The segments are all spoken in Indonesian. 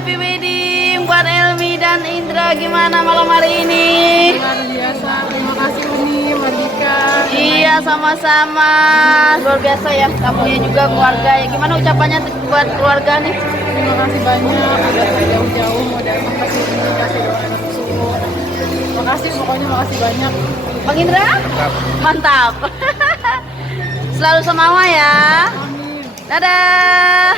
happy wedding buat Elmi dan Indra. Gimana malam hari ini? Luar biasa, terima kasih Uni, Mardika. Iya, sama-sama. Luar biasa ya, kamunya juga keluarga ya. Gimana ucapannya buat keluarga nih? Terima kasih banyak, udah jauh-jauh mau datang ke sini, kasih doa anak subuh. Makasih, pokoknya makasih banyak. Bang Indra? Mantap. Selalu semawa ya. Amin. Dadah.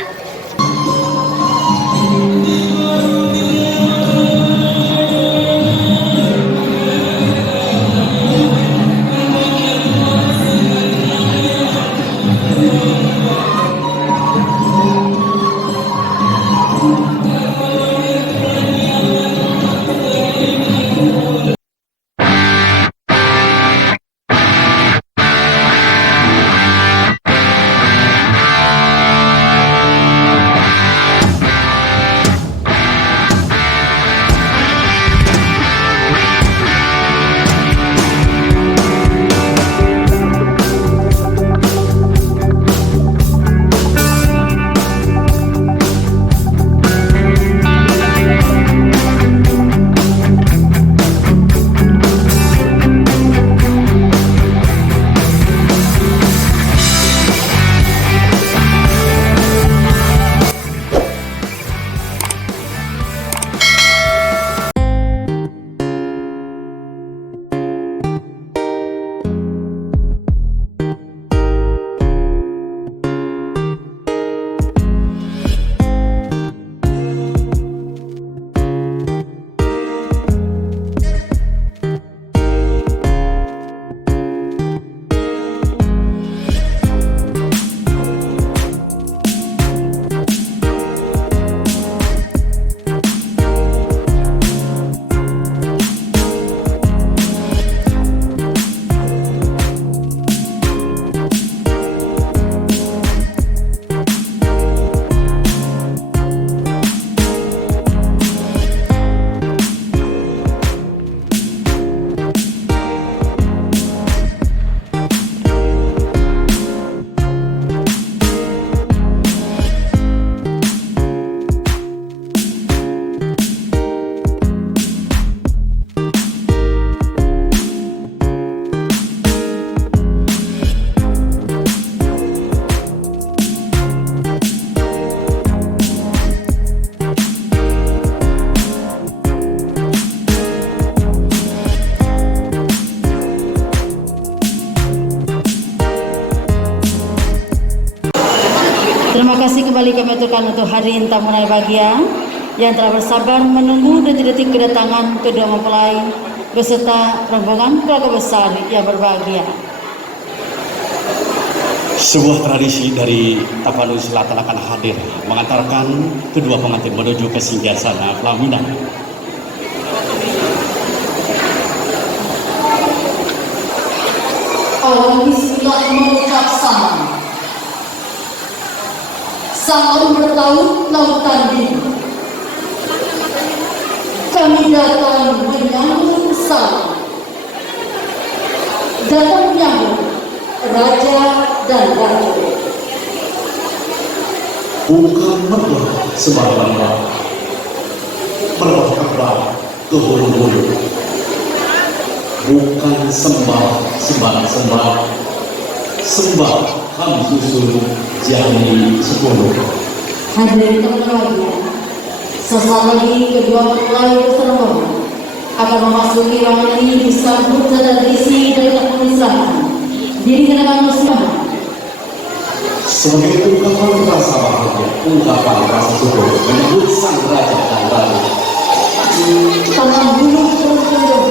Terima kasih kembali kami aturkan untuk hadirin tamu bahagia yang telah bersabar menunggu detik-detik kedatangan kedua mempelai beserta rombongan keluarga besar yang berbahagia. Sebuah tradisi dari Tapanuli Selatan akan hadir mengantarkan kedua pengantin menuju ke singgasana pelaminan. Allah Bismillah mengucap salam. Salam bertaut lautan biru. Kami datang menyambut salam. Datang menyambut Raja dan Ratu. Bukan merbah sembarangan merbah kebal ke hulu-hulu. Bukan sembah sembarang sembah. Sembah kami susul jami 10. Hadirin terbahagia, sesaat lagi kedua mempelai bersama akan memasuki ruangan ini disambut tradisi dari pernikahan. Diri kenakan muslimah. Sebagai ungkapan rasa bahagia, ungkapan rasa syukur menyebut sang raja dan ratu. Tanam bulu terus kendor.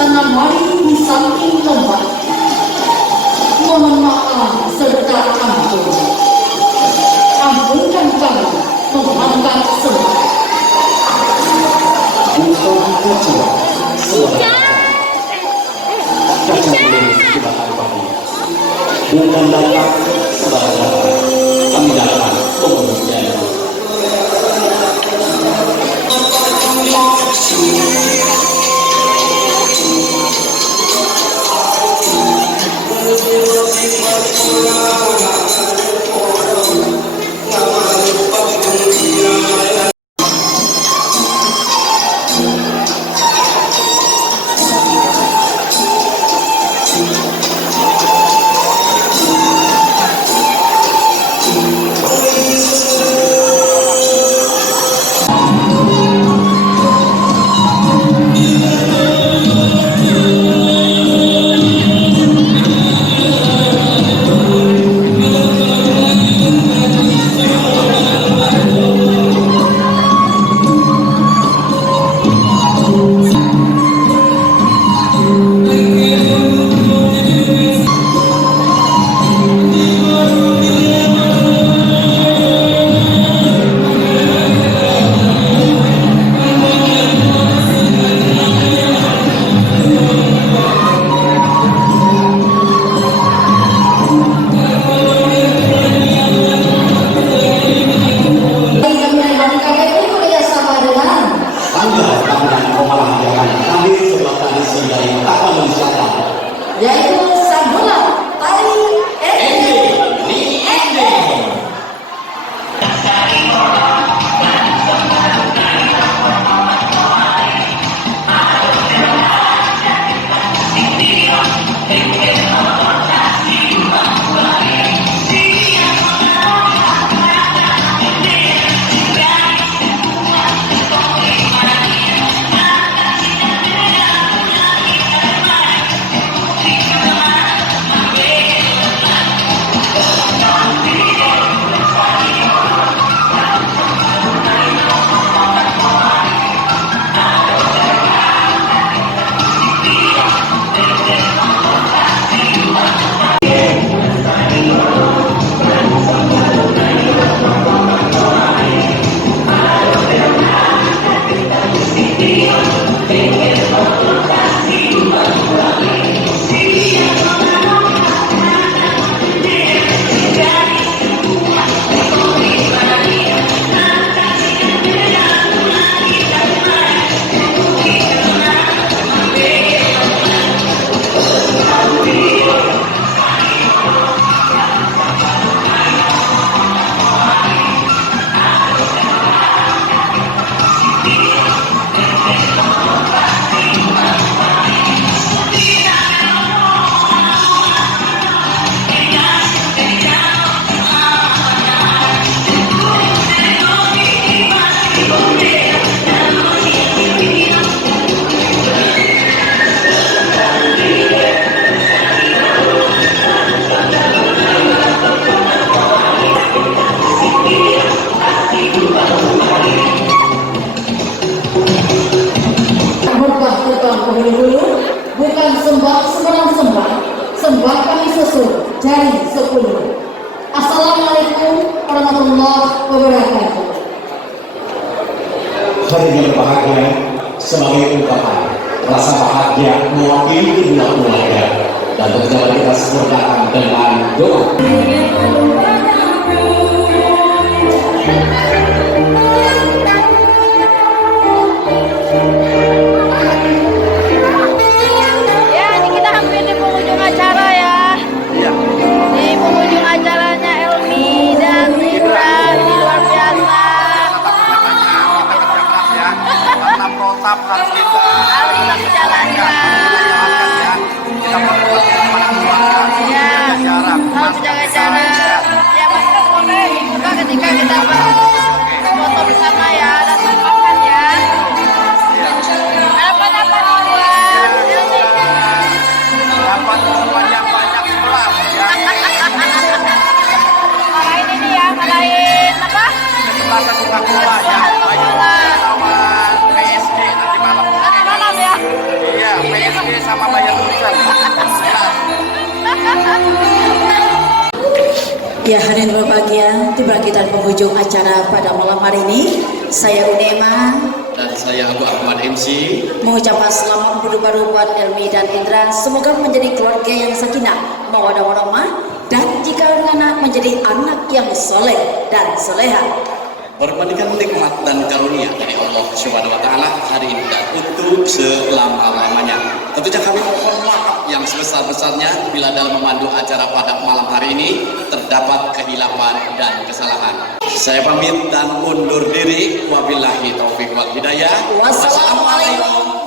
Tanam mari di samping lembah. Mohon maaf serta ampun. Ampunkan kami mengangkat sembah. Bukan kecil, bukan datang sembarangan, kami datang mengurus janji. warahmatullahi wabarakatuh. Hari yang berbahagia sebagai ungkapan rasa bahagia mewakili kedua keluarga dan tentunya kita sempurnakan dengan doa. Ya, ini kita hampir di penghujung acara ya. Di penghujung acaranya Elmi dan Indra, ini luar biasa. Karena protap harus kita Harus tetap dijalankan. kita perkuat kepada keluarga, Ya, jarak, harus menjaga jarak. Ya, masker boleh dibuka ketika kita foto bersama ya dan makan ya. Apa-apa dibuat Elmi. dapat sebanyak banyak kelas ya. Marahin ini ya, marahin apa? Kesempatan buka bola ya, baik sama PSG nanti malam. Nanti malam ya. Iya, PSG sama Bayern Munchen. Ya, hadirin berbahagia, tiba kita di penghujung acara pada malam hari ini. Saya Unema Dan saya Abu Ahmad MC. mengucapkan selamat berbaru buat Elmi dan Indra. Semoga menjadi keluarga yang sakinah, mawaddah warahmah, dan jika anak menjadi anak yang soleh dan soleha. Berbandingkan nikmat dan karunia dari Allah Subhanahu wa taala hari ini dan untuk selama-lamanya. Tentunya kami mohon maaf yang sebesar-besarnya bila dalam memandu acara pada malam hari ini terdapat kehilapan dan kesalahan. Saya pamit dan undur diri. Wabillahi taufik wal hidayah. Wassalamualaikum